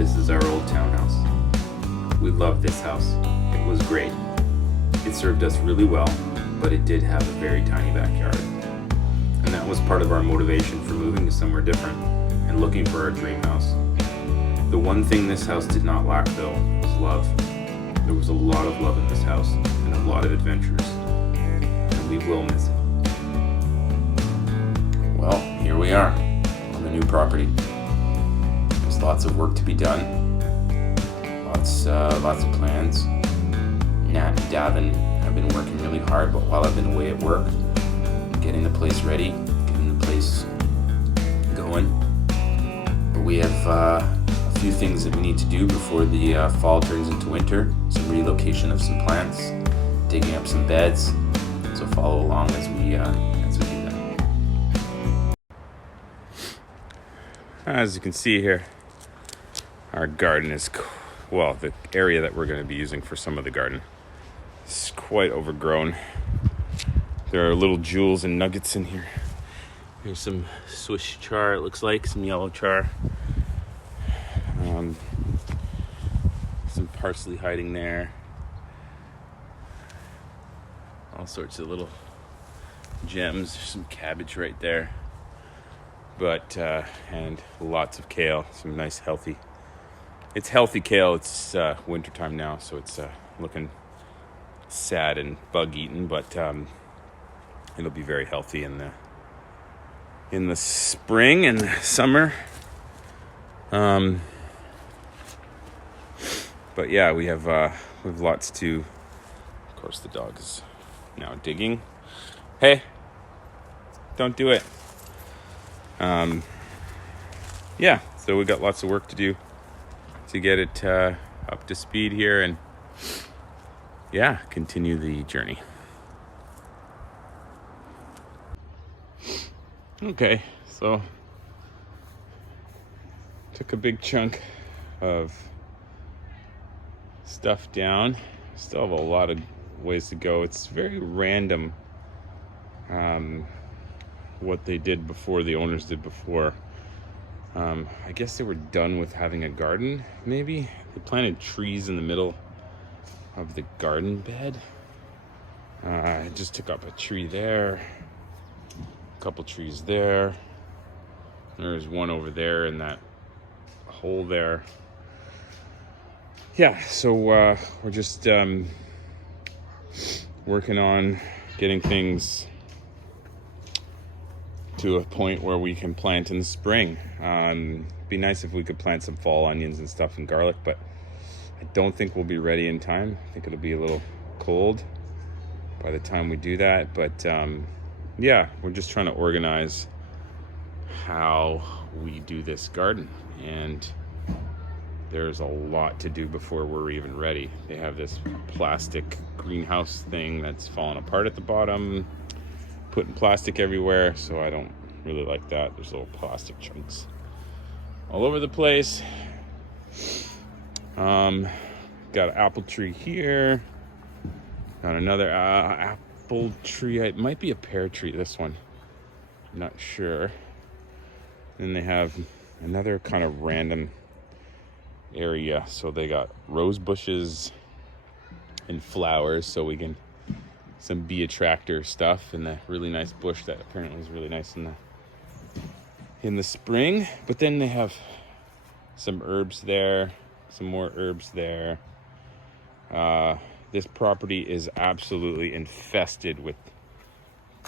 This is our old townhouse. We loved this house. It was great. It served us really well, but it did have a very tiny backyard. And that was part of our motivation for moving to somewhere different and looking for our dream house. The one thing this house did not lack, though, was love. There was a lot of love in this house and a lot of adventures, and we will miss it. Well, here we are on the new property. There's lots of work to be done, lots of plans. Nat and Davin have been working really hard, but while I've been away at work, getting the place ready, getting the place going. But we have a few things that we need to do before the fall turns into winter. Some relocation of some plants, digging up some beds. So follow along as we do that. As you can see here, our garden is, the area that we're going to be using for some of the garden is quite overgrown. There are little jewels and nuggets in here. Here's some Swiss char, it looks like, some yellow char. Some parsley hiding there. All sorts of little gems. There's some cabbage right there. But, and lots of kale. Some nice healthy. It's healthy kale. It's wintertime now, so it's looking sad and bug-eaten, but it'll be very healthy in the spring and the summer. But yeah, we have lots to. Of course, the dog is now digging. Hey, don't do it. Yeah, so we got lots of work to do to get it up to speed here and continue the journey. Okay, so took a big chunk of stuff down. Still have a lot of ways to go. It's very random what they did before, the owners did before. I guess they were done with having a garden, maybe. They planted trees in the middle of the garden bed. I just took up a tree there, a couple trees there. There's one over there in that hole there. Yeah, so we're just working on getting things to a point where we can plant in the spring. Be nice if we could plant some fall onions and stuff and garlic, but I don't think we'll be ready in time. I think it'll be a little cold by the time we do that. But we're just trying to organize how we do this garden. And there's a lot to do before we're even ready. They have this plastic greenhouse thing that's falling apart at the bottom, putting plastic everywhere, so I don't really like that. There's little plastic chunks all over the place. Got an apple tree here. Got another apple tree. It might be a pear tree, this one. I'm not sure. Then they have another kind of random area. So they got rose bushes and flowers, so we can some bee attractor stuff, and a really nice bush that apparently is really nice in the spring. But then they have some herbs there, some more herbs there. This property is absolutely infested with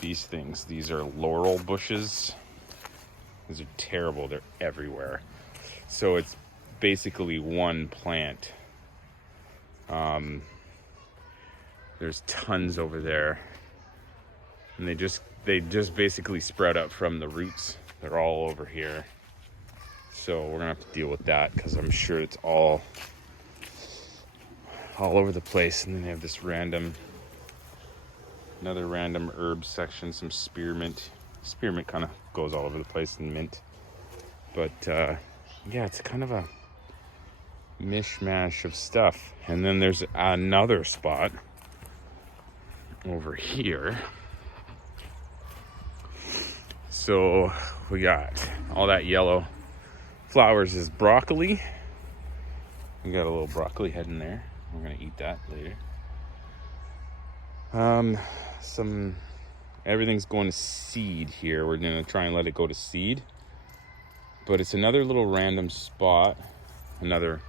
these things. These are laurel bushes. These are terrible. They're everywhere. So it's basically one plant. There's tons over there, and they just basically sprout up from the roots. They're all over here, so we're gonna have to deal with that because I'm sure it's all over the place. And then they have this another random herb section, some spearmint. Spearmint kind of goes all over the place, and mint. But it's kind of a mishmash of stuff. And then there's another spot over here. So we got all that yellow flowers is broccoli. We got a little broccoli head in there. We're gonna eat that later. Everything's going to seed here. We're gonna try and let it go to seed. But it's another little random spot. Another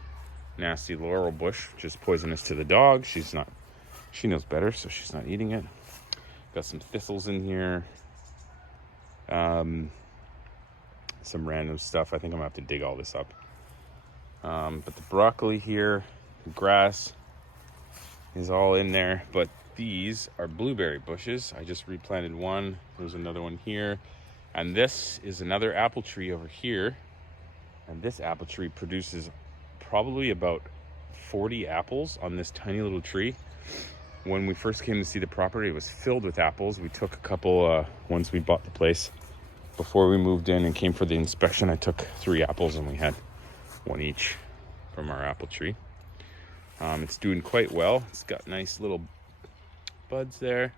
nasty laurel bush, which is poisonous to the dog. She knows better, so she's not eating it. Got some thistles in here. Some random stuff. I think I'm gonna have to dig all this up. But the broccoli here, the grass is all in there. But these are blueberry bushes. I just replanted one. There's another one here. And this is another apple tree over here. And this apple tree produces probably about 40 apples on this tiny little tree. When we first came to see the property, it was filled with apples. We took a couple, once we bought the place, before we moved in and came for the inspection, I took 3 apples and we had one each from our apple tree. It's doing quite well. It's got nice little buds there.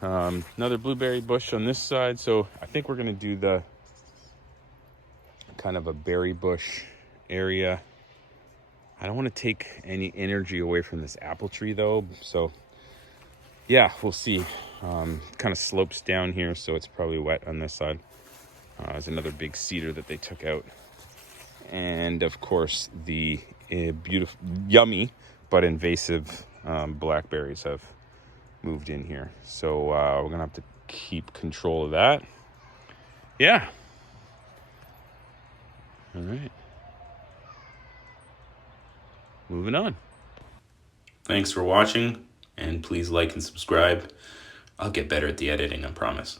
Another blueberry bush on this side. So I think we're gonna do the kind of a berry bush area. I don't want to take any energy away from this apple tree though. So yeah, we'll see. Kind of slopes down here, so it's probably wet on this side. There's another big cedar that they took out. And of course, the beautiful, yummy, but invasive blackberries have moved in here. So we're going to have to keep control of that. Yeah. All right. Moving on. Thanks for watching, and please like and subscribe. I'll get better at the editing, I promise.